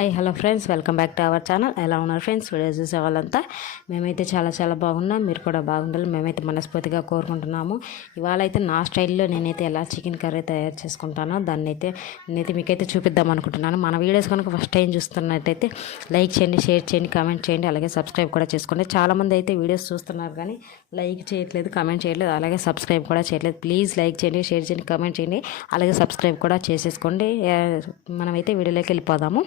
Hi hello friends, welcome back to our channel. ఎలా ఉన్నారు friends? Videos చూసే వాళ్ళంతా మేమైతే చాలా బాగున్నాం. మీరు కూడా బాగుండాలి మేమైతే మనస్ఫూర్తిగా కోరుకుంటున్నాము. ఇవాళ అయితే నా స్టైల్లో నేనైతే ఎలా చికెన్ కర్రీ తయారు చేసుకుంటానో నేనైతే మీకైతే చూపిద్దాం అనుకుంటున్నాను. మన వీడియోస్ కనుక ఫస్ట్ టైం చూస్తున్నట్టయితే లైక్ చేయండి, షేర్ చేయండి, కామెంట్ చేయండి, అలాగే సబ్స్క్రైబ్ కూడా చేసుకోండి. చాలామంది అయితే వీడియోస్ చూస్తున్నారు కానీ లైక్ చేయట్లేదు, కామెంట్ చేయట్లేదు, అలాగే సబ్స్క్రైబ్ కూడా చేయట్లేదు. ప్లీజ్ లైక్ చేయండి, షేర్ చేయండి, కామెంట్ చేయండి, అలాగే సబ్స్క్రైబ్ కూడా చేసేసుకోండి. మనమైతే వీడియోలోకి వెళ్ళిపోదాము.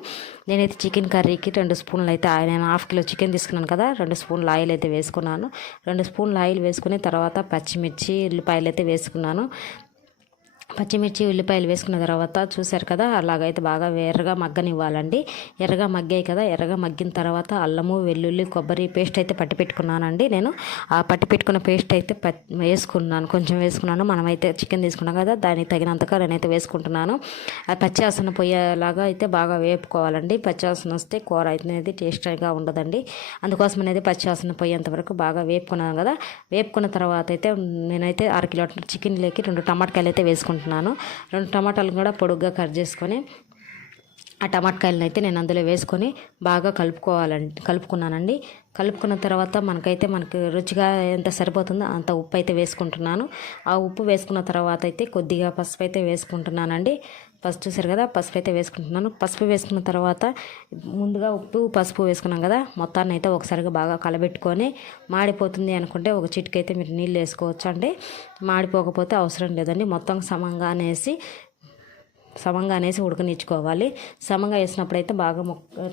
నేనైతే చికెన్ కర్రీకి 2 స్పూన్లు అయితే నేను ½ కిలో చికెన్ తీసుకున్నాను కదా, 2 స్పూన్లు ఆయిల్ అయితే వేసుకున్నాను. 2 స్పూన్లు ఆయిల్ వేసుకుని తర్వాత పచ్చిమిర్చి, ఉల్లిపాయలు అయితే వేసుకున్నాను. పచ్చిమిర్చి ఉల్లిపాయలు వేసుకున్న తర్వాత చూసారు కదా, అలాగైతే బాగా ఎర్రగా మగ్గనివ్వాలండి. ఎర్రగా మగ్గాయి కదా, ఎర్రగా మగ్గిన తర్వాత అల్లము, వెల్లుల్లి, కొబ్బరి పేస్ట్ అయితే పట్టి పెట్టుకున్నానండి. నేను ఆ పట్టి పెట్టుకున్న పేస్ట్ అయితే కొంచెం వేసుకున్నాను. మనమైతే చికెన్ తీసుకున్నాం కదా, దానికి తగినంతగా నేనైతే వేసుకుంటున్నాను. అది పచ్చివాసన పోయేలాగా అయితే బాగా వేపుకోవాలండి. పచ్చివాసన వస్తే కూర అయితే టేస్టీగా ఉండదండి. అందుకోసం అనేది పచ్చివాసన పోయేంత వరకు బాగా వేపుకున్నాను కదా. వేపుకున్న తర్వాత అయితే నేనైతే 1/2 కిలో చికెన్లోకి 2 టమాటాకాయలు అయితే వేసుకుంటున్నాను. 2 టమాటాలు కూడా పొడుగ్గా కట్ చేసుకొని ఆ టమాటకాయలను అయితే నేను అందులో వేసుకొని బాగా కలుపుకున్నానండి. కలుపుకున్న తర్వాత మనకు రుచిగా ఎంత సరిపోతుందో అంత ఉప్పు అయితే వేసుకుంటున్నాను. ఆ ఉప్పు వేసుకున్న తర్వాత అయితే కొద్దిగా పసుపు అయితే వేసుకుంటున్నానండి. పసుపు చూసారు కదా, పసుపు అయితే వేసుకుంటున్నాను. పసుపు వేసుకున్న తర్వాత ముందుగా ఉప్పు పసుపు వేసుకున్నాం కదా, మొత్తాన్ని అయితే ఒకసారిగా బాగా కలబెట్టుకొని మాడిపోతుంది అనుకుంటే ఒక చిటికైతే మీరు నీళ్ళు వేసుకోవచ్చు అండి. మాడిపోకపోతే అవసరం లేదండి. మొత్తం సమంగా అనేసి ఉడకనిచ్చుకోవాలి. సమంగా వేసినప్పుడైతే బాగా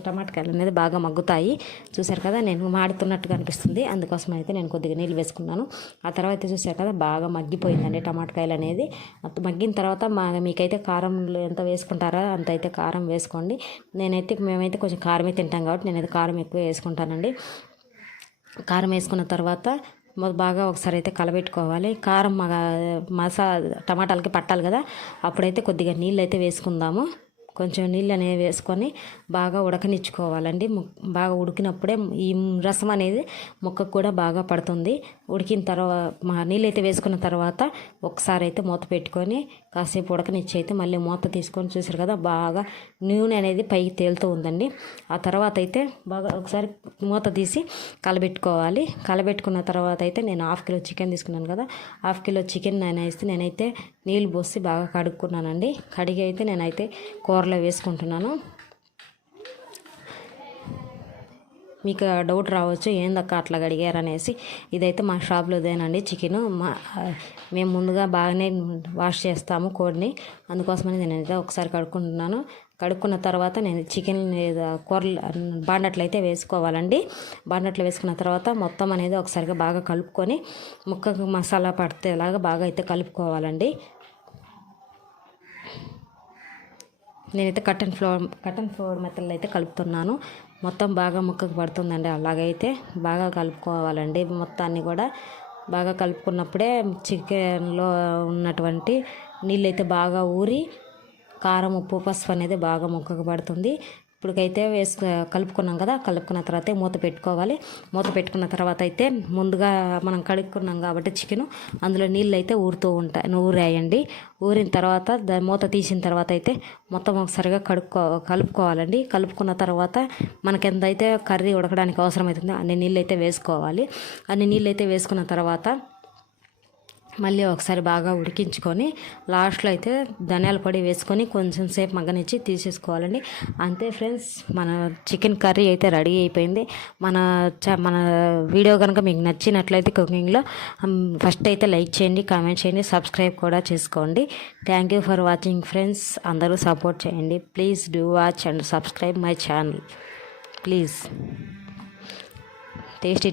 టమాటకాయలు అనేది బాగా మగ్గుతాయి. చూసారు కదా, నేను మాడుతున్నట్టుగా అనిపిస్తుంది, అందుకోసం అయితే నేను కొద్దిగా నీళ్ళు వేసుకున్నాను. ఆ తర్వాత చూసారు కదా, బాగా మగ్గిపోయిందండి టమాటకాయలు అనేది. మగ్గిన తర్వాత మీకైతే కారం ఎంత వేసుకుంటారో అంత అయితే కారం వేసుకోండి. మేమైతే కొంచెం కారమే తింటాం కాబట్టి నేనైతే కారం ఎక్కువ వేసుకుంటానండి. కారం వేసుకున్న తర్వాత బాగా ఒకసారి అయితే కలబెట్టుకోవాలి. కారం టమాటాలకి పట్టాలి కదా, అప్పుడైతే కొద్దిగా నీళ్ళు అయితే వేసుకుందాము. కొంచెం నీళ్ళు అనేవి వేసుకొని బాగా ఉడకనిచ్చుకోవాలండి. బాగా ఉడికినప్పుడే ఈ రసం అనేది ముక్కకు కూడా బాగా పడుతుంది. ఉడికిన తర్వాత నీళ్ళు అయితే వేసుకున్న తర్వాత ఒకసారి అయితే మూత పెట్టుకొని కాసేపు ఉడకనిచ్చి అయితే మళ్ళీ మూత తీసుకొని చూసారు కదా, బాగా నూనె అనేది పైకి తేలుతూ ఉందండి. ఆ తర్వాత అయితే బాగా ఒకసారి మూత తీసి కలబెట్టుకోవాలి. కలబెట్టుకున్న తర్వాత అయితే నేను ½ కిలో చికెన్ తీసుకున్నాను కదా, ½ కిలో చికెన్ నేనైతే నీళ్ళు పోసి బాగా కడుక్కున్నానండి. కడిగి అయితే నేనైతే కూరలో వేసుకుంటున్నాను. మీకు డౌట్ రావచ్చు, ఏందక్క అట్లా కడిగారనేసి. ఇదైతే మా షాప్లోదేనండి చికెను. మేము ముందుగా బాగానే వాష్ చేస్తాము కోడిని, అందుకోసమని నేనైతే ఒకసారి కడుక్కుంటున్నాను. కడుక్కున్న తర్వాత నేను చికెన్ కూరలు బాండట్లు అయితే వేసుకోవాలండి. బాండట్లు వేసుకున్న తర్వాత మొత్తం అనేది ఒకసారిగా బాగా కలుపుకొని ముక్కకు మసాలా పడితేలాగా బాగా అయితే కలుపుకోవాలండి. నేనైతే కట్ అండ్ ఫ్లోర్ మెథడ్లో అయితే కలుపుతున్నాను. మొత్తం బాగా ముక్కకు పడుతుందండి. అలాగైతే బాగా కలుపుకోవాలండి. మొత్తాన్ని కూడా బాగా కలుపుకున్నప్పుడే చికెన్లో ఉన్నటువంటి నీళ్ళైతే బాగా ఊరి కారం, ఉప్పు, పసుపు అనేది బాగా ముక్కకు పడుతుంది. ఇప్పటికైతే కలుపుకున్నాం కదా, కలుపుకున్న తర్వాత మూత పెట్టుకోవాలి. మూత పెట్టుకున్న తర్వాత అయితే ముందుగా మనం కడుక్కున్నాం కాబట్టి చికెను అందులో నీళ్ళు అయితే ఊరాయండి. ఊరిన తర్వాత మూత తీసిన తర్వాత అయితే మొత్తం ఒకసారిగా కలుపుకోవాలండి. కలుపుకున్న తర్వాత మనకి ఎంతైతే కర్రీ ఉడకడానికి అవసరమవుతుందో అన్ని నీళ్ళు అయితే వేసుకోవాలి. అన్ని నీళ్ళు అయితే వేసుకున్న తర్వాత మళ్ళీ ఒకసారి బాగా ఉడికించుకొని లాస్ట్లో అయితే ధనియాల పొడి వేసుకొని కొంచెం సేపు మగ్గనిచ్చి తీసేసుకోవాలండి. అంతే ఫ్రెండ్స్, మన చికెన్ కర్రీ అయితే రెడీ అయిపోయింది. మన వీడియో కనుక మీకు నచ్చినట్లయితే కుకింగ్లో ఫస్ట్ అయితే లైక్ చేయండి, కామెంట్ చేయండి, సబ్స్క్రైబ్ కూడా చేసుకోండి. Thank you for watching friends. అందరూ సపోర్ట్ చేయండి. Please do watch and subscribe my channel please. Tasty